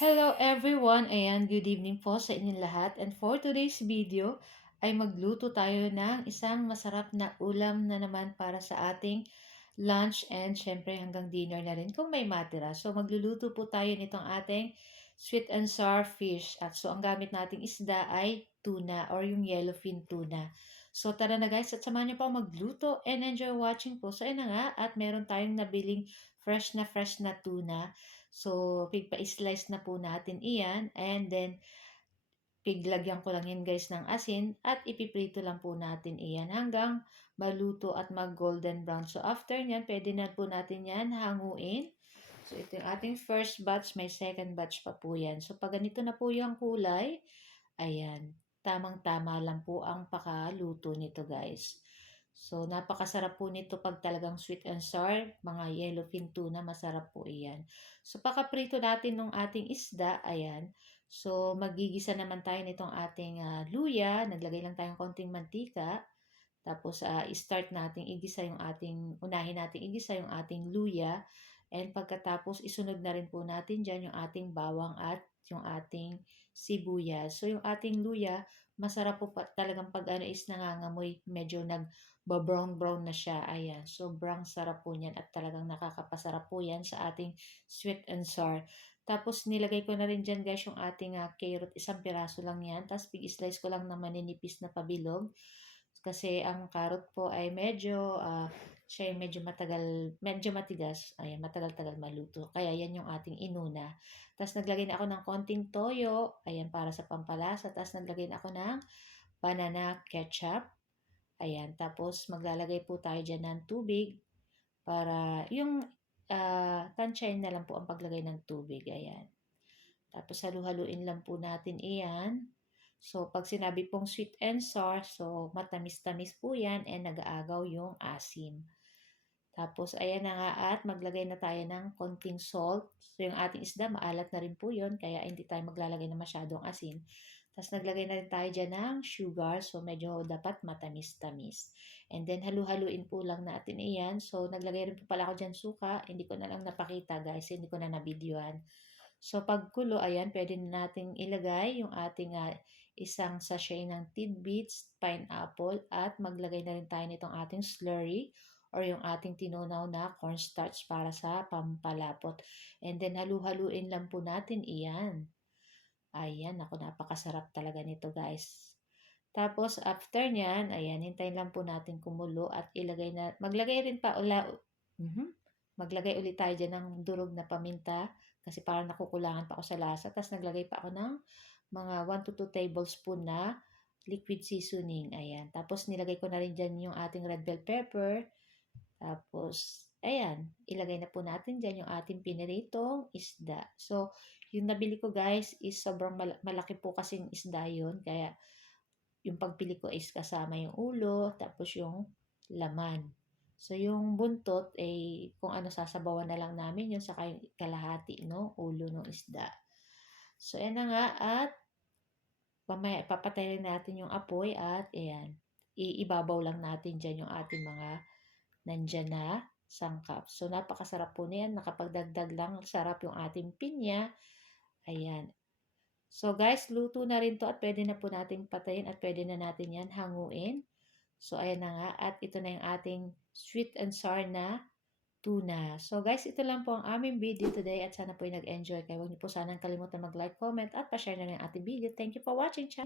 Hello everyone! Ayan, good evening po sa inyong lahat. And for today's video ay magluto tayo ng isang masarap na ulam na naman para sa ating lunch and syempre hanggang dinner na rin kung may matira. So magluluto po tayo nitong ating sweet and sour fish. At so ang gamit nating isda ay tuna or yung yellowfin tuna. So tara na guys at samahan niyo po ako magluto and enjoy watching po. So ayun na nga at meron tayong nabiling fresh na tuna. So, pigpa-slice na po natin iyan and then piglagyan ko lang yan guys ng asin at ipiprito lang po natin iyan hanggang maluto at mag-golden brown. So, after nyan, pwede na po natin yan hanguin. So, ito yung ating first batch, may second batch pa po yan. So, pag ganito na po yung kulay, ayan, tamang-tama lang po ang pakaluto nito guys. So, napakasarap po nito pag talagang sweet and sour, mga yellowfin tuna, masarap po iyan. So, pakaprito natin ng ating isda, ayan. So, magigisa naman tayo nitong ating luya, naglagay lang tayong konting mantika. Tapos, i-start nating igisa yung unahin nating igisa yung ating luya. And pagkatapos, isunod na rin po natin dyan yung ating bawang at yung ating sibuyas. So, yung ating luya, masarap po talagang pag ano is nangangamoy, medyo nag-brown na siya. Ayan, sobrang sarap po niyan at talagang nakakapasarap po yan sa ating sweet and sour. Tapos nilagay ko na rin dyan guys yung ating carrot, isang piraso lang yan. Tapos pig-slice ko lang na maninipis na pabilog. Kasi ang carrot po ay siya ay medyo matigas. Ayan, matagal-tagal maluto. Kaya yan yung ating inuna. Tapos naglagay na ako ng konting toyo. Ayan, para sa pampalasa. Tapos naglagay na ako ng banana ketchup. Ayan, tapos maglalagay po tayo dyan ng tubig para yung tansyahin na lang po ang paglagay ng tubig. Ayan. Tapos halu-haluin lang po natin iyan. So, pag sinabi pong sweet and sour, so matamis-tamis po yan and nag-aagaw yung asim. Tapos, ayan na nga at maglagay na tayo ng konting salt. So, yung ating isda, maalat na rin po yun, kaya hindi tayo maglalagay ng masyadong asin. Tapos, naglagay na rin tayo dyan ng sugar. So, medyo dapat matamis-tamis. And then, halu-haluin po lang natin iyan. So, naglagay rin po pala ako dyan suka. Hindi ko na lang napakita guys, hindi ko na nabidyoan. So, pagkulo, ayan, pwede na nating ilagay yung ating isang sachet ng tidbits, pineapple, at maglagay na rin tayo nitong ating slurry or yung ating tinunaw na cornstarch para sa pampalapot. And then, halu-haluin lang po natin iyan. Ayan, ako napakasarap talaga nito guys. Tapos, after nyan, ayan, hintayin lang po natin kumulo at maglagay rin pa maglagay ulit tayo dyan ng durog na paminta kasi parang nakukulangan pa ako sa lasa. Tapos naglagay pa ako ng mga 1 to 2 tablespoon na liquid seasoning. Ayan. Tapos nilagay ko na rin dyan yung ating red bell pepper. Tapos, ayan, ilagay na po natin dyan yung ating piniritong isda. So, yung nabili ko guys is sobrang malaki po kasing isda yun. Kaya, yung pagpili ko is kasama yung ulo, tapos yung laman. So, yung buntot, kung ano sasabawan na lang namin yun, saka yung kalahati, no? Ulo ng isda. So, yan na nga, at mamaya, papatayin natin yung apoy, at ayan, iibabaw lang natin dyan yung ating mga nandyan na sangkap. So, napakasarap po niyan. Nakapagdagdag lang, sarap yung ating pinya. Ayan. So, guys, luto na rin to at pwede na po nating patayin at pwede na natin yan hanguin. So, ayan na nga. At ito na yung ating sweet and sour na tuna. So, guys, ito lang po ang aming video today at sana po yung nag-enjoy kayo. Huwag niyo po sanang kalimutan mag-like, comment at pa-share na rin ang ating video. Thank you for watching.